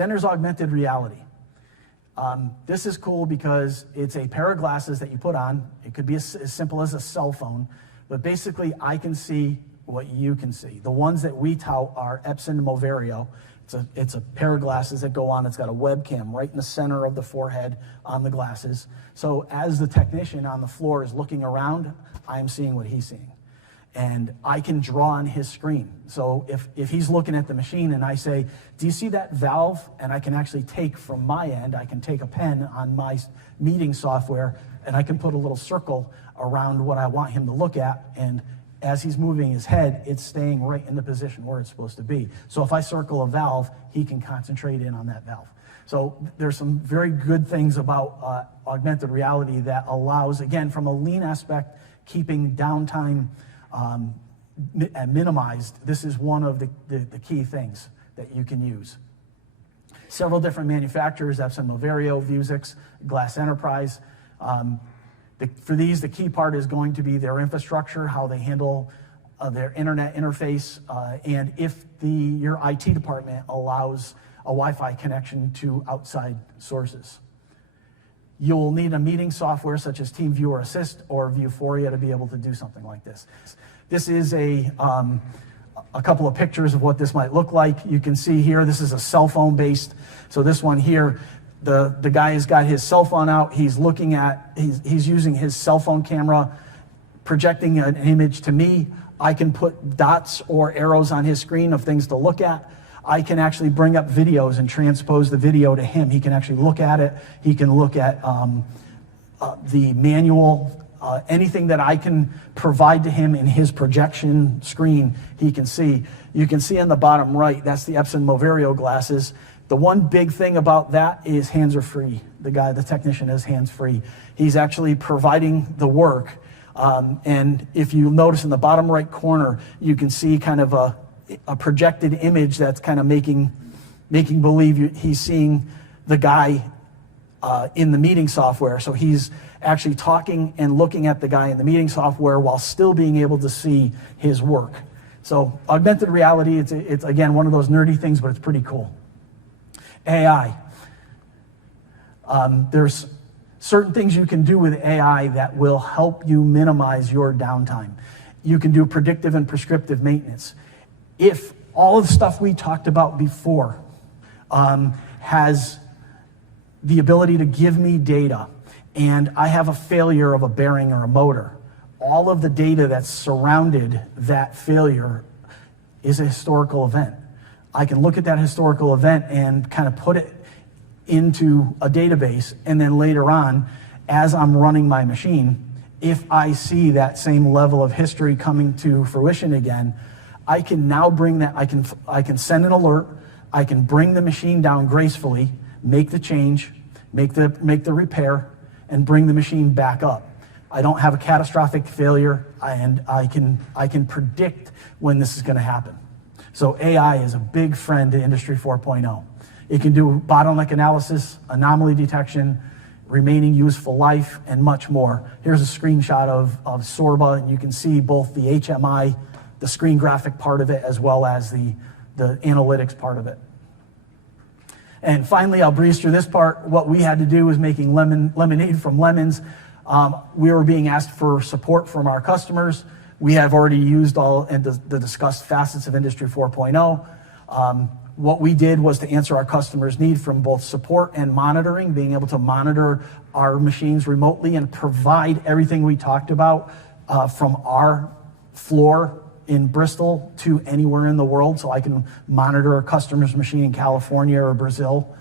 Then there's augmented reality. This is cool because it's a pair of glasses that you put on. It could be as simple as a cell phone, but basically I can see what you can see. The ones that we tout are Epson Moverio. It's a pair of glasses that go on. It's got a webcam right in the center of the forehead on the glasses. So as the technician on the floor is looking around, I'm seeing what he's seeing. And I can draw on his screen. So if he's looking at the machine and I say, do you see that valve? And I can actually take from my end, I can take a pen on my meeting software and I can put a little circle around what I want him to look at. And as he's moving his head, it's staying right in the position where it's supposed to be. So if I circle a valve, he can concentrate in on that valve. So there's some very good things about augmented reality that allows, again, from a lean aspect, keeping downtime minimized. This is one of the key things that you can use. Several different manufacturers, Epson Moverio, Vuzix, Glass Enterprise. For these, the key part is going to be their infrastructure, how they handle their internet interface, and if your IT department allows a Wi-Fi connection to outside sources. You'll need a meeting software such as TeamViewer Assist or Vuforia to be able to do something like this. This is a couple of pictures of what this might look like. You can see here, this is a cell phone based. So this one here, the guy has got his cell phone out. He's looking at, he's using his cell phone camera, projecting an image to me. I can put dots or arrows on his screen of things to look at. I can actually bring up videos and transpose the video to him. He can actually look at it. He can look at the manual, anything that I can provide to him in his projection screen, he can see. You can see on the bottom right, that's the Epson Moverio glasses. The one big thing about that is hands are free. The technician is hands free. He's actually providing the work. And if you notice in the bottom right corner, you can see kind of a projected image that's kind of making believe he's seeing the guy in the meeting software. So he's actually talking and looking at the guy in the meeting software while still being able to see his work. So augmented reality, it's again one of those nerdy things, but it's pretty cool. AI. There's certain things you can do with AI that will help you minimize your downtime. You can do predictive and prescriptive maintenance. If all of the stuff we talked about before has the ability to give me data, and I have a failure of a bearing or a motor, all of the data that's surrounded that failure is a historical event. I can look at that historical event and kind of put it into a database, and then later on, as I'm running my machine, if I see that same level of history coming to fruition again, I can now bring that, I can send an alert, I can bring the machine down gracefully, make the change, make the repair, and bring the machine back up. I don't have a catastrophic failure, and I can predict when this is going to happen. So AI is a big friend to Industry 4.0. It can do bottleneck analysis, anomaly detection, remaining useful life, and much more. Here's a screenshot of Sorba, and you can see both the HMI, the screen graphic part of it, as well as the analytics part of it. And finally, I'll breeze through this part. What we had to do was making lemonade from lemons. We were being asked for support from our customers. We have already used all and the discussed facets of Industry 4.0. What we did was to answer our customers' need from both support and monitoring, being able to monitor our machines remotely and provide everything we talked about from our floor in Bristol to anywhere in the world. So I can monitor a customer's machine in California or Brazil.